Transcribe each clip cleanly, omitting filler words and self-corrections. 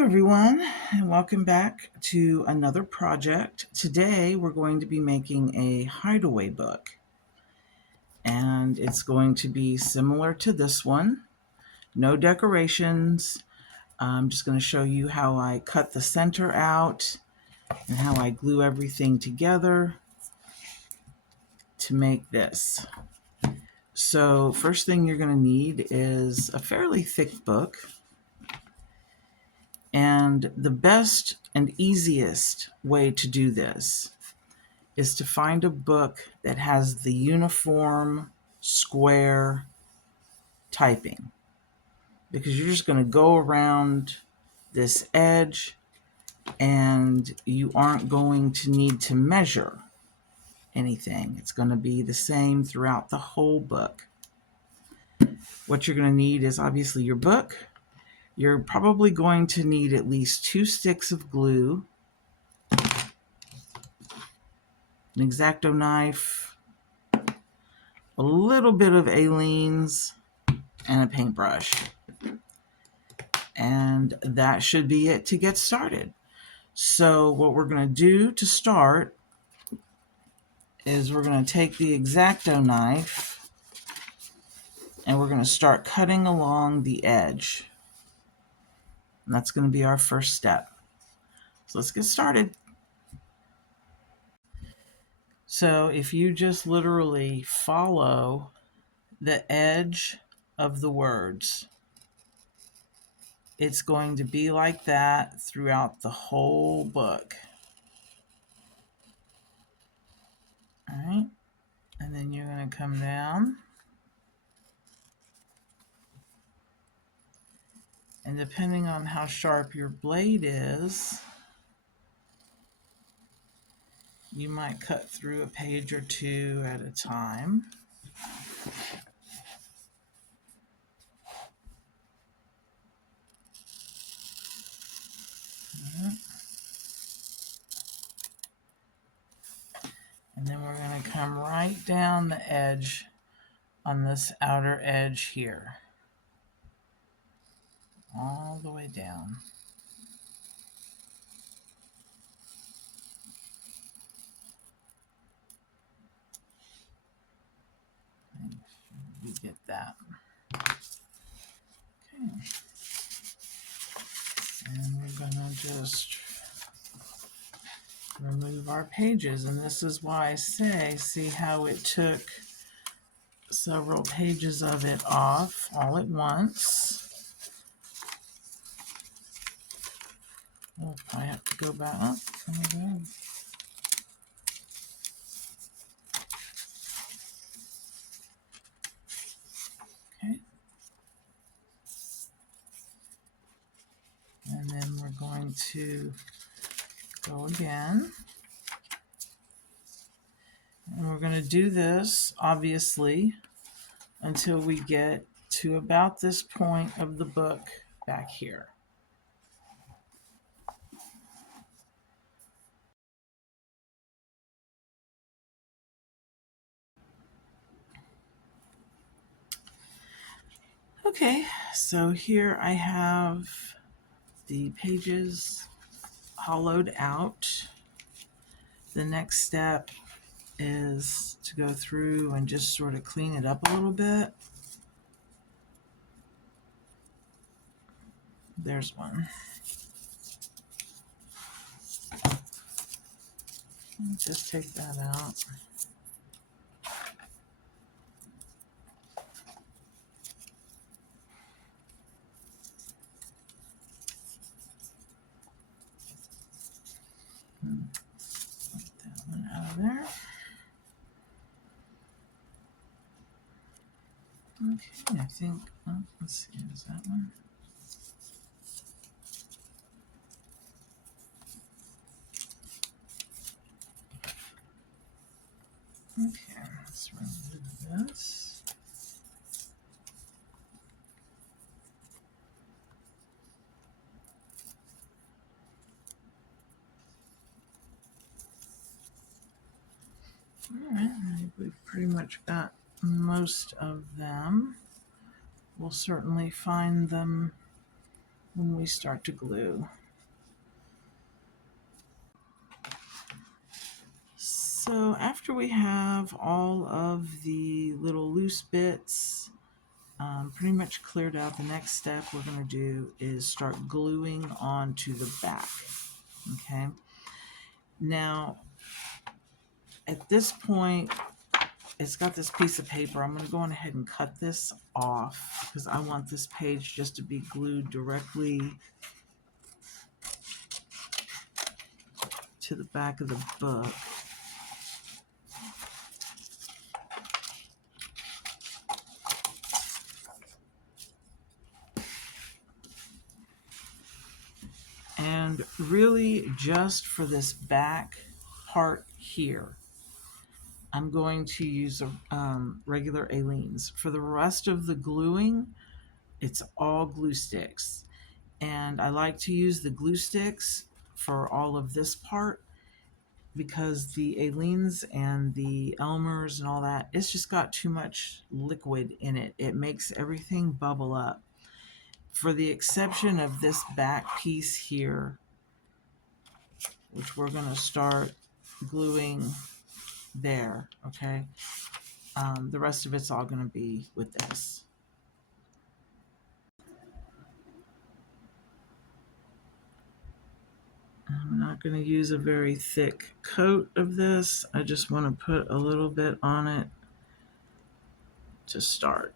Hello everyone, and welcome back to another project. Today we're going to be making a hideaway book, and it's going to be similar to this one. No decorations. I'm just going to show you how I cut the center out and how I glue everything together to make this. So first thing you're going to need is a fairly thick book. And the best and easiest way to do this is to find a book that has the uniform square typing, because you're just going to go around this edge and you aren't going to need to measure anything. It's going to be the same throughout the whole book. What you're going to need is obviously your book. You're probably going to need at least 2 sticks of glue, an X-Acto knife, a little bit of Aleene's, and a paintbrush. And that should be it to get started. So what we're going to do to start is we're going to take the X-Acto knife and we're going to start cutting along the edge. And that's going to be our first step. So let's get started. So if you just literally follow the edge of the words, it's going to be like that throughout the whole book. All right, and then you're going to come down, and depending on how sharp your blade is, you might cut through a page or two at a time. And then we're going to come right down the edge on this outer edge here, all the way down. You get that. Okay. And we're going to just remove our pages. And this is why I say, see how it took several pages of it off all at once. Oh, I have to go back up. Oh my God. Okay. And then we're going to go again. And we're going to do this, obviously, until we get to about this point of the book back here. Okay, so here I have the pages hollowed out. The next step is to go through and just sort of clean it up a little bit. There's one. Just take that out. Get that one out of there. Okay, I think, let's see, is that one? Okay, let's remove this. All right, I think we've pretty much got most of them. We'll certainly find them when we start to glue. So after we have all of the little loose bits pretty much cleared out, the next step we're going to do is start gluing onto the back. Okay. Now, at this point, it's got this piece of paper. I'm going to go on ahead and cut this off because I want this page just to be glued directly to the back of the book. And really just for this back part here, I'm going to use regular Aleene's. For the rest of the gluing, it's all glue sticks. And I like to use the glue sticks for all of this part because the Aleene's and the Elmer's and all that, it's just got too much liquid in it. It makes everything bubble up. For the exception of this back piece here, which we're going to start gluing there, okay? The rest of it's all going to be with this. I'm not going to use a very thick coat of this. I just want to put a little bit on it to start.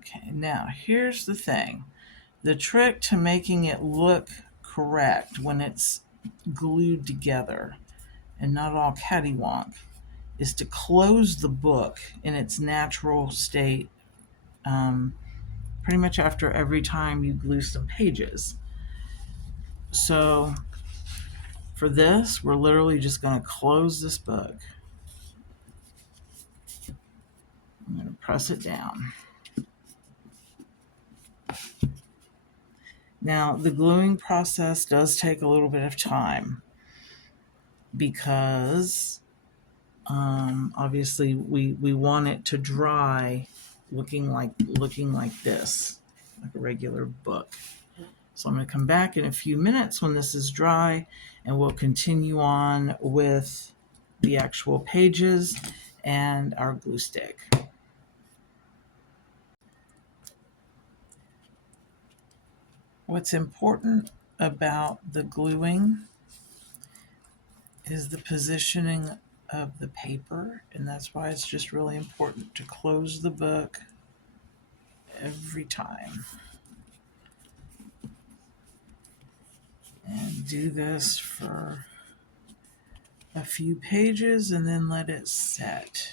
Okay, now here's the thing. The trick to making it look correct when it's glued together and not all cattywonk is to close the book in its natural state pretty much after every time you glue some pages. So for this, we're literally just going to close this book. I'm going to press it down. Now, the gluing process does take a little bit of time because obviously we want it to dry looking like this, like a regular book. So I'm going to come back in a few minutes when this is dry, and we'll continue on with the actual pages and our glue stick. What's important about the gluing is the positioning of the paper, and that's why it's just really important to close the book every time. And do this for a few pages and then let it set.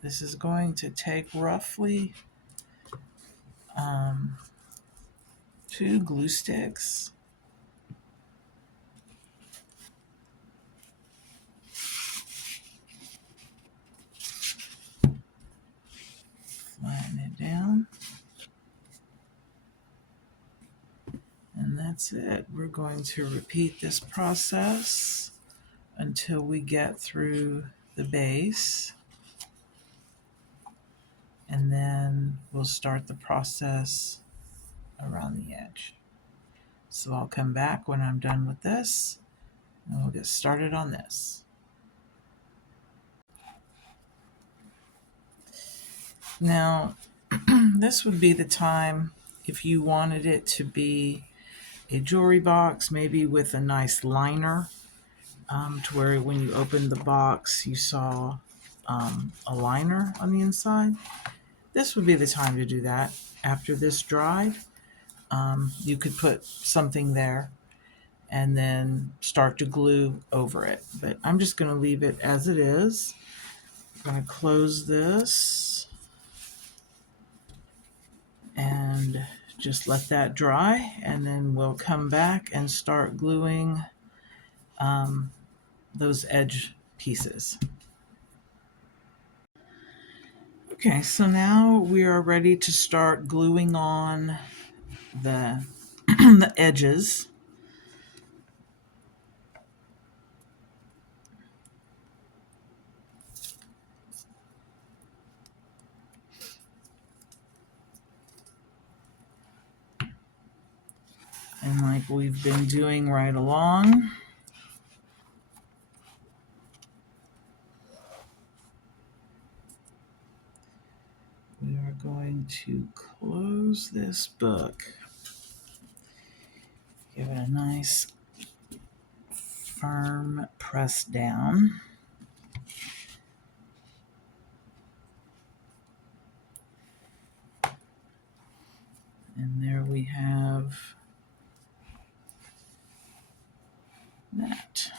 This is going to take roughly 2 glue sticks. Flatten it down. And that's it. We're going to repeat this process until we get through the base. And then we'll start the process around the edge. So I'll come back when I'm done with this, and we'll get started on this. Now, this would be the time if you wanted it to be a jewelry box, maybe with a nice liner, to where when you opened the box, you saw a liner on the inside. This would be the time to do that. After this dried, you could put something there and then start to glue over it. But I'm just going to leave it as it is. I'm going to close this and just let that dry, and then we'll come back and start gluing those edge pieces. Okay, so now we are ready to start gluing on the, the edges. And like we've been doing right along, we are going to close this book. Give it a nice firm press down. And there we have that.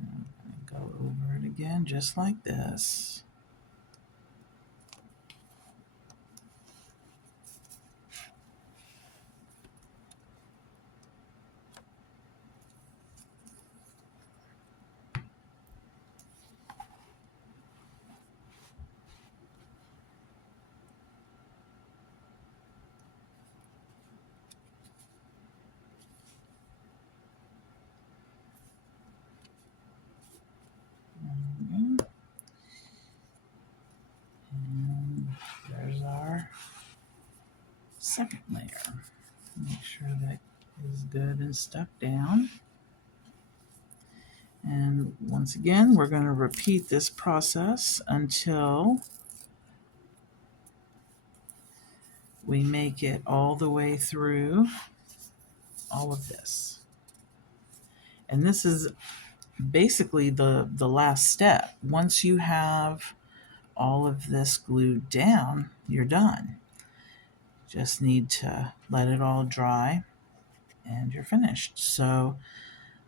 And go over it again just like this. And there's our second layer. Make sure that is good and stuck down. And once again, we're going to repeat this process until we make it all the way through all of this. And this is basically the last step. Once you have all of this glued down, you're done. Just need to let it all dry and you're finished. So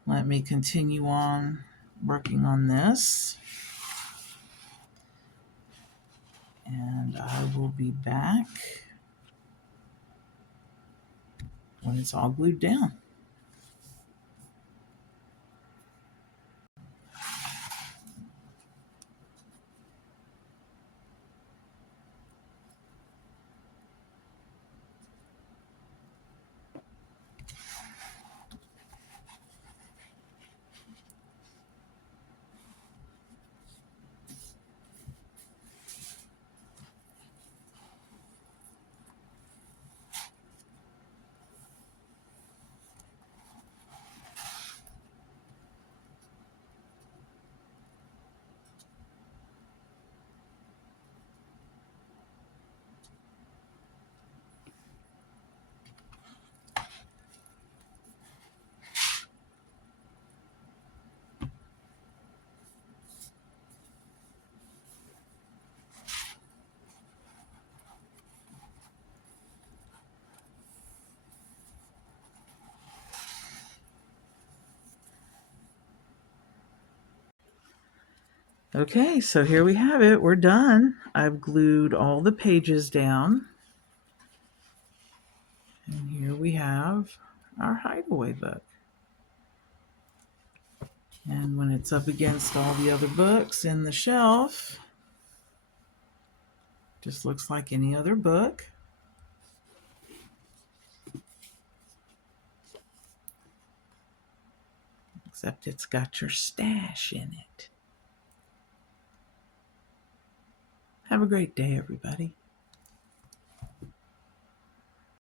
let me continue on working on this. And I will be back when it's all glued down. Okay, so here we have it. We're done. I've glued all the pages down. And here we have our hideaway book. And when it's up against all the other books in the shelf, just looks like any other book. Except it's got your stash in it. Have a great day, everybody.